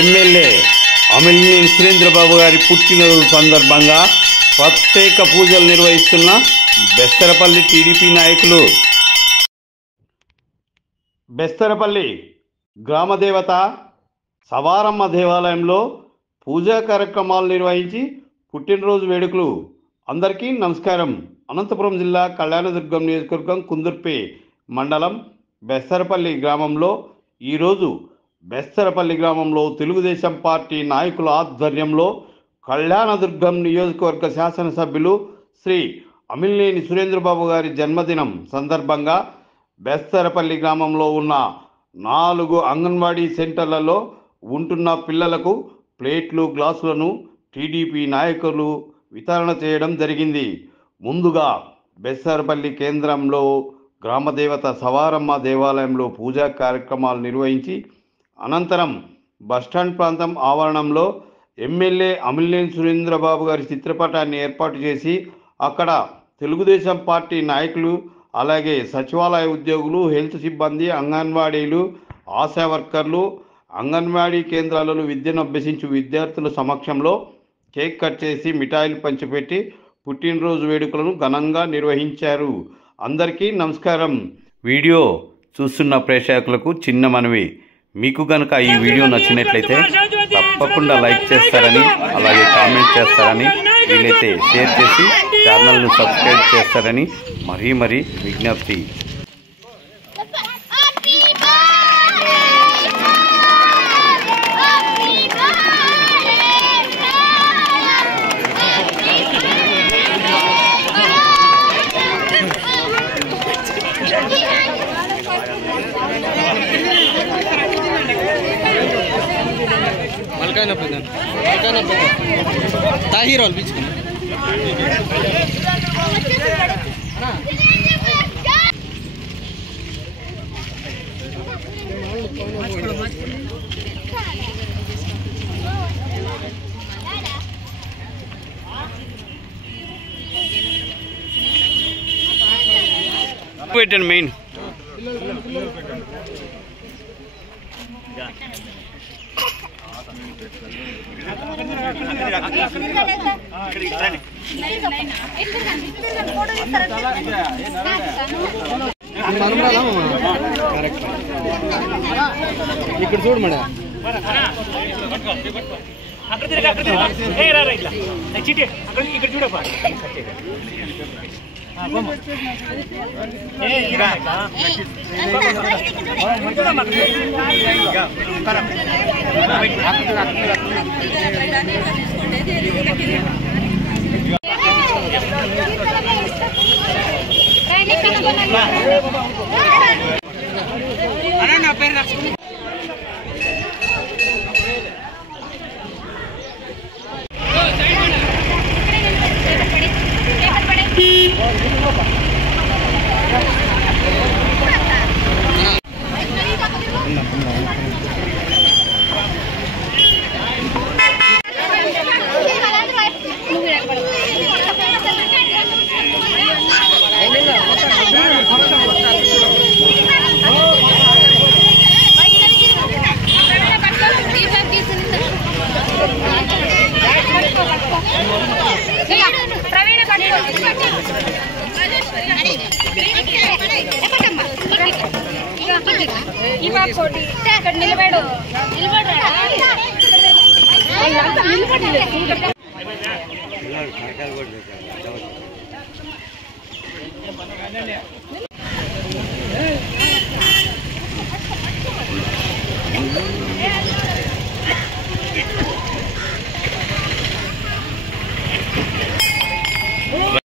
MLA Amilineni Surendra Babu గారి పుట్టినరోజు సందర్భంగా ప్రత్యేక పూజలు నిర్వహిస్తున్న బెస్తరపల్లి టీడీపీ నాయకులు. బెస్తరపల్లి గ్రామదేవత సవారమ్మ దేవాలయంలో పూజా కార్యక్రమాలు నిర్వహించి పుట్టినరోజు వేడుకలు. అందరికీ నమస్కారం. అనంతపురం జిల్లా కళ్యాణదుర్గం నియోజకవర్గం కుందుర్పి మండలం బెస్తరపల్లి గ్రామంలో ఈరోజు బెస్తరపల్లి గ్రామంలో తెలుగుదేశం పార్టీ నాయకుల ఆధ్వర్యంలో కళ్యాణదుర్గం నియోజకవర్గ శాసనసభ్యులు శ్రీ అమిలినేని సురేంద్రబాబు గారి జన్మదినం సందర్భంగా బెస్తరపల్లి గ్రామంలో ఉన్న 4 అంగన్వాడీ సెంటర్లలో ఉంటున్న పిల్లలకు ప్లేట్లు, గ్లాసులను టీడీపీ నాయకులు వితరణ చేయడం జరిగింది. ముందుగా బెస్తరపల్లి కేంద్రంలో గ్రామదేవత సవారమ్మ దేవాలయంలో పూజా కార్యక్రమాలు నిర్వహించి అనంతరం బస్టాండ్ ప్రాంతం ఆవరణంలో ఎమ్మెల్యే అమిలినేని సురేంద్రబాబు గారి చిత్రపటాన్ని ఏర్పాటు చేసి అక్కడ తెలుగుదేశం పార్టీ నాయకులు, అలాగే సచివాలయ ఉద్యోగులు, హెల్త్ సిబ్బంది, అంగన్వాడీలు, ఆశా వర్కర్లు, అంగన్వాడీ కేంద్రాలలో విద్యను అభ్యసించు విద్యార్థుల సమక్షంలో కేక్ కట్ చేసి మిఠాయిలు పంచిపెట్టి పుట్టినరోజు వేడుకలను ఘనంగా నిర్వహించారు. అందరికీ నమస్కారం. వీడియో చూస్తున్న ప్రేక్షకులకు చిన్న మనవి, మీకు కనుక ఈ వీడియో నచ్చినట్లయితే తప్పకుండా లైక్ చేస్తారని, అలాగే కామెంట్ చేస్తారని, వీలైతే షేర్ చేసి ఛానల్ను సబ్స్క్రైబ్ చేస్తారని మరీ విజ్ఞప్తి. ताहिरोल बीच में wait and main ఇక్కడ చూడు మేడం ఇక్కడ చూడప్ప నా పేరు నిలబడు నిలబడు